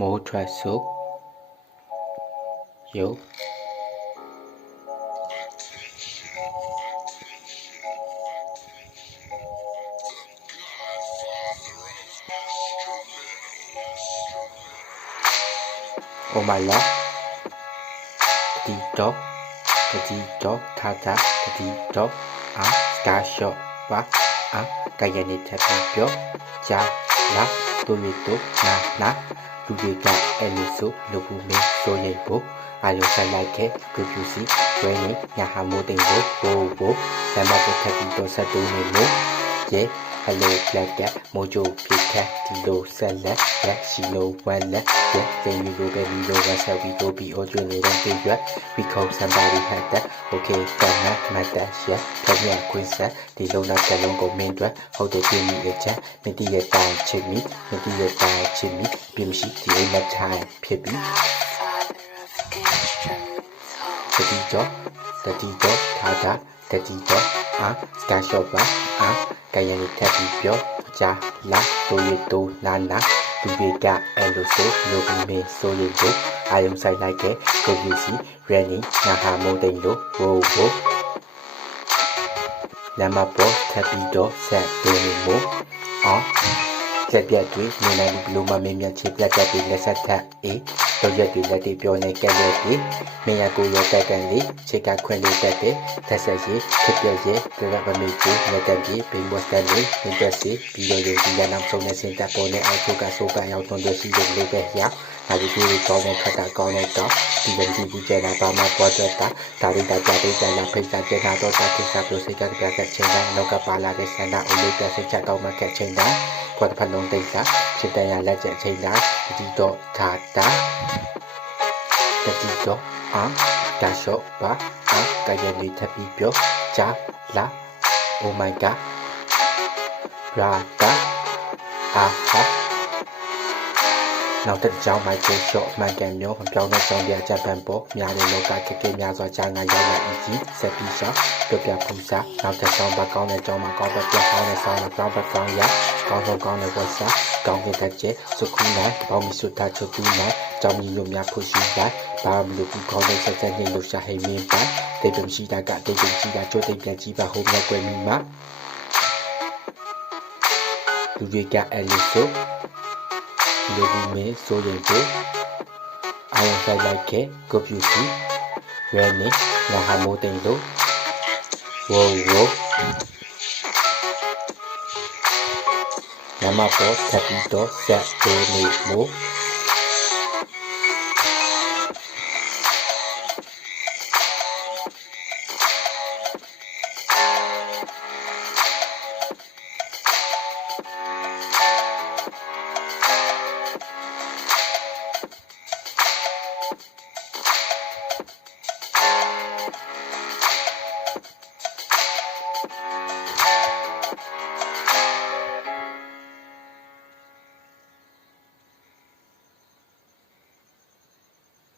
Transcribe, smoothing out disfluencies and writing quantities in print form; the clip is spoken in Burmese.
မိုးထွက်စို့ယုတ်Oh my love တီတော့ထာထာတီတော့အာစကားရှော့ပါအာကရနေထပ်ပြီးပြောကြာလာတို့ရတို့နာလူတွေကအဲ့လိုဆိုလုပ်ဘူးမင်းဆိုရင်ဖို့အာယုဆိုင်လိုက်ခဲ့ကိုပြူစီဝဲနေညာဟာမိုးတိမ်ကိုဘိုးလမ်းမပေါ်ထပ်ပြီးတော့ဆက်တူးနေလို့ရဲ့Hello black cat mojo big cat ဒီလိုဆက်လက်ရက်ရှိလို့ဝမ်းလက်ရဲ့တင်ယူလို့ပဲဒီလိုပဲဆက်ပြီးတော့ပြီးအော်ကျွေးနေတဲ့ပြည့်ရွက် we call somebody had that okay can not matter yeah ဖျက်ခွင့်ဆက်ဒီလုံးနောက်တစ်လုံးကိုမင်းအတွက်ဟုတ်တယ်ပြင်ပြီးချက်မတိရဲ့တိုင်ချစ်မိပြင်မရှိဒီအိမ်လက်ထိုင်ဖြစ်ပြီးတတိတော့ထားတာတတိတော့အာစကားရှော့ပါအာကရနေထပ်ပြီးပြောကြာလာတို့ရတို့နာလူတွေကအဲ့လိုဆိုလိုပြီးမင်းဆိုရင်ကိုအာယုံဆိုင်လိုက်ခဲ့ကိုပြူစီ running နာဟာမိုးတိမ်လို့ဝိုးလမ်းမပေါ်ထပ်ပြီးတော့ဆက်တူနေမို့အော်လက်ပြတ်တွေနေနိုင်ဘလို့မမင်းမြတ်ချစ်ပြတ်တွေလက်ဆက်ထပ်အေးတော့ရက်တွေလက်တွေပြောနေကြတယ်ဒီမင်းရကိုရတက်ကန်လေးချစ်ကခွင့်လေးတက်တယ်သက်ဆက်ရေးချစ်ပြည့်ရဲ့ကြရပါမေးကြီးလက်တက်ကြီးဘိမော့စတန်လေးသင်တက်စီပြီးတော့ဒီရနောက်ဆုံးနဲ့စင်တပ်ပေါ်နဲ့အောက်ဆိုကရောက်သွန်တဲ့ရှိတဲ့လိုပဲရဒါဒီကိုကောင်းတဲ့ခက်တာကောင်းတဲ့တော့ဒီလိုဒီကျတာပါမပေါ်ကြတာဒါရီတာကြတဲ့ကျန်လာဖိတ်စာကျတာတော့တကိစ္စပြစိတ်ကပြတ်ချင်းတာနောက်ကပါလာတဲ့ဆန္ဒအလေးပြစိတ်ချက်ကောင်းမှခက်ချင်းတာကွာတစ်ဖက်လုံးတိတ်စာချစ်တရားလက်ချက်ချင်းတာဒီတော့ထာတာတတိတော့အာကရှော့ပါအာကရလေးထပ်ပြီးပြောကြာလာ Oh my god ရာတာအာဟာနောက်တစ်ကြောင်းမိုက်ကိုရှော့မှန်ကန်မျိုးမပြောင်းတဲ့ကြောင်းပြချက်ပန်ပေါ်များတဲ့လောကခက်ခဲများစွာကြာငါရောက်လာအကြီးဆက်ပြီးရှော့ပြဖူးစားနောက်တစ်ကြောင်းပါကောင်းတဲ့ကြောင်းမှာကောင်းတဲ့ပြကောင်းတဲ့ဆောင်းနဲ့ကောင်းတဲ့ကောင်းရကောင်းဆုံးကောင်းတဲ့ဝတ်စားကောင်းတဲ့ကျဲစုခုနိုင်ပေါင်းမီစုတာချုပ်ပြီးနိုင်ကြောင်းမျိုးမျိုးများဖို့ရှိလိုက်ဘာမလို့ကောင်းတဲ့ဆက်ဆက်နေလို့ရှာဟိမင်းပါတိတ်ပမရှိတာကတိတ်ပရှိတာချိုးတိတ်ပြန်ကြည့်ပါဟိုမြတ်ကွယ်မိမှာလူတွေကအဲ့လိုဆိုလူမင်းဆိုရင်ကိုအာရုံစိုက်လိုက်ခဲ့ကိုပြူစီရယ်နေငါဟာမိုးတိမ်လို့ဝိုးနမပေါ်ထပ်ပြီးတော့ဆက်ပေးနေမို့